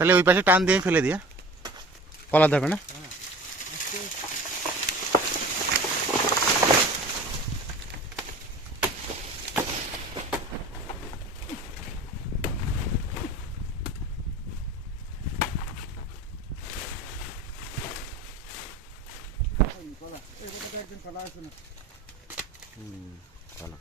তাহলে ওই পাশে টান দিয়ে ফেলে দিয়ে কলা ধরবে না। কলা